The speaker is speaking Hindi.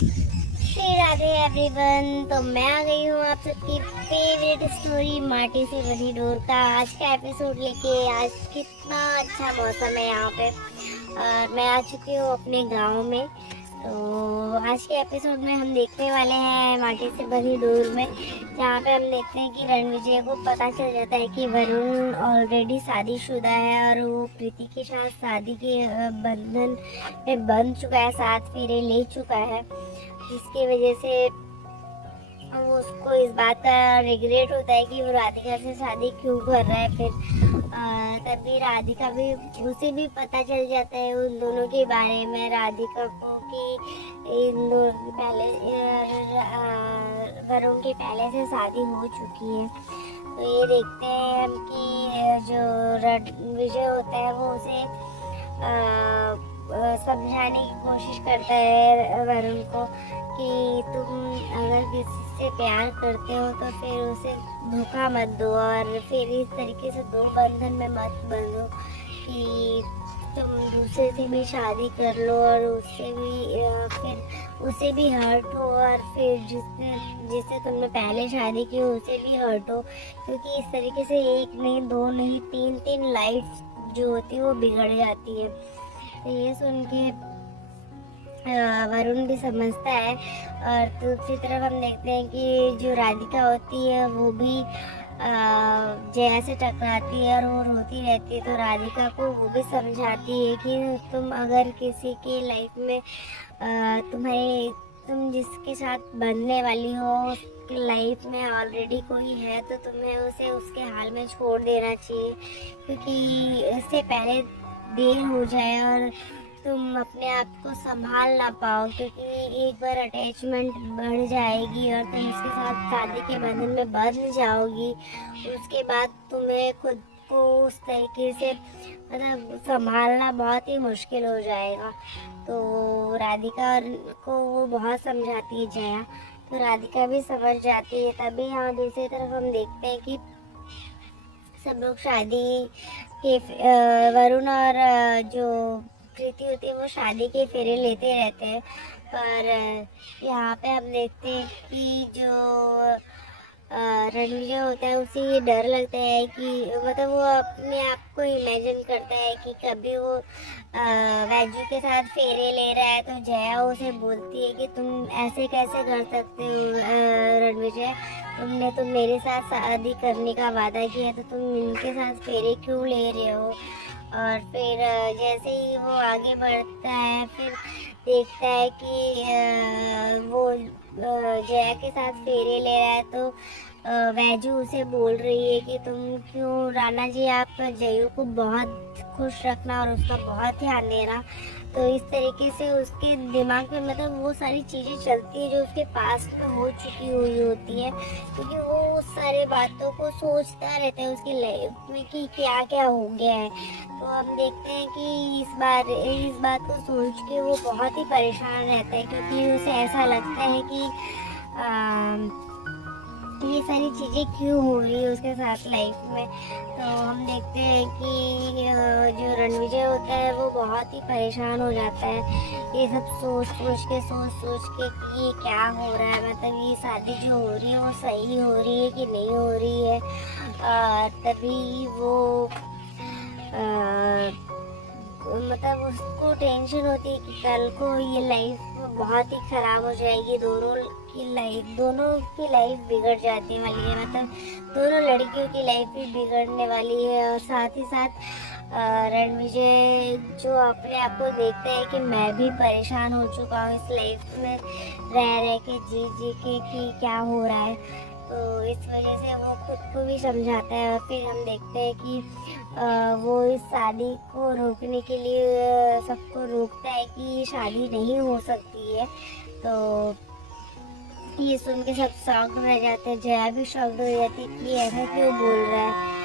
श्री राधे एवरीवन। तो मैं आ गई हूँ आप सबकी फेवरेट स्टोरी माटी से बनी डोर का आज का एपिसोड लेके। आज कितना अच्छा मौसम है यहाँ पे और मैं आ चुकी हूँ अपने गांव में। तो आज के एपिसोड में हम देखने वाले हैं माटी से बनी डोर में, जहाँ पे हम देखते हैं कि रणविजय को पता चल जाता है कि वरुण ऑलरेडी शादीशुदा है और वो प्रीति के साथ शादी के बंधन में बंध चुका है, 7 फेरे ले चुका है, जिसकी वजह से वो उसको इस बात का रिग्रेट होता है कि वो राधिका से शादी क्यों कर रहा है। फिर तभी राधिका भी, उसे भी पता चल जाता है उन दोनों के बारे में, राधिका को, कि इन दोनों की पहले वरुण की पहले से शादी हो चुकी है। तो ये देखते हैं हम कि जो रणविजय होता है वो उसे समझाने की कोशिश करता है वरुण को कि तुम अगर किसी से प्यार करते हो तो फिर उसे धोखा मत दो और फिर इस तरीके से दो बंधन में मत बंधो कि तुम दूसरे से भी शादी कर लो और उससे भी फिर उसे भी हर्ट हो और फिर जिससे तुमने पहले शादी की उसे भी हर्ट हो, क्योंकि इस तरीके से एक नहीं, दो नहीं, तीन लाइफ जो होती है वो बिगड़ जाती है। तो ये सुन के वरुण भी समझता है। और दूसरी तरफ हम देखते हैं कि जो राधिका होती है वो भी जया से टकराती है और वो रोती रहती है। तो राधिका को वो भी समझाती है कि तुम अगर किसी की लाइफ में तुम जिसके साथ बनने वाली हो उसकी लाइफ में ऑलरेडी कोई है तो तुम्हें उसे उसके हाल में छोड़ देना चाहिए, क्योंकि इससे पहले देर हो जाए और तुम अपने आप को संभाल ना पाओ, क्योंकि एक बार अटैचमेंट बढ़ जाएगी और तुम उसके साथ शादी के बंधन में बंध जाओगी। उसके बाद तुम्हें खुद को उस तरीके से मतलब संभालना बहुत ही मुश्किल हो जाएगा। तो राधिका को वो बहुत समझाती है जया, तो राधिका भी समझ जाती है। तभी यहाँ दूसरी तरफ हम देखते हैं कि सब लोग शादी के वरुण और जो कृति होती है वो शादी के फेरे लेते रहते हैं। पर यहाँ पे हम देखते हैं कि जो रणविजय होता है उसे ये डर लगता है कि मतलब वो अपने आप को इमेजिन करता है कि कभी वो वैजू के साथ फेरे ले रहा है। तो जया उसे बोलती है कि तुम ऐसे कैसे कर सकते हो रणविजय, तुमने तो मेरे साथ शादी करने का वादा किया है, तो तुम इनके साथ फेरे क्यों ले रहे हो। और फिर जैसे ही वो आगे बढ़ता है फिर देखता है कि वो जया के साथ फेरे ले रहा है। तो वैजू उसे बोल रही है कि तुम क्यों, राणा जी आप जयू को बहुत खुश रखना और उसका बहुत ध्यान देना। तो इस तरीके से उसके दिमाग में मतलब वो सारी चीज़ें चलती है जो उसके पास में हो चुकी हुई होती है, क्योंकि वो उस सारे बातों को सोचता रहता है उसकी लाइफ में कि क्या क्या हो गया है। तो हम देखते हैं कि इस बात को सोच के वो बहुत ही परेशान रहता है, क्योंकि उसे ऐसा लगता है कि ये सारी चीज़ें क्यों हो रही है उसके साथ लाइफ में। तो हम देखते हैं कि जो रणविजय होता है वो बहुत ही परेशान हो जाता है, ये सब सोच सोच के कि ये क्या हो रहा है, मतलब ये शादी जो हो रही है वो सही हो रही है कि नहीं हो रही है। तभी वो मतलब उसको टेंशन होती है कि कल को ये लाइफ बहुत ही ख़राब हो जाएगी, दोनों की लाइफ बिगड़ जाने वाली है, मतलब दोनों लड़कियों की लाइफ भी बिगड़ने वाली है। और साथ ही साथ रणविजय जो अपने आप को देखता है कि मैं भी परेशान हो चुका हूँ इस लाइफ में रह के जी के कि क्या हो रहा है। तो इस वजह से वो खुद को भी समझाता है और फिर हम देखते हैं कि वो इस शादी को रोकने के लिए सबको रोकता है कि शादी नहीं हो सकती है। तो ये सुन के सब शॉक्ड रह जाते हैं, जया भी शॉक्ड हो जाती है कि ऐसा क्यों बोल रहा है।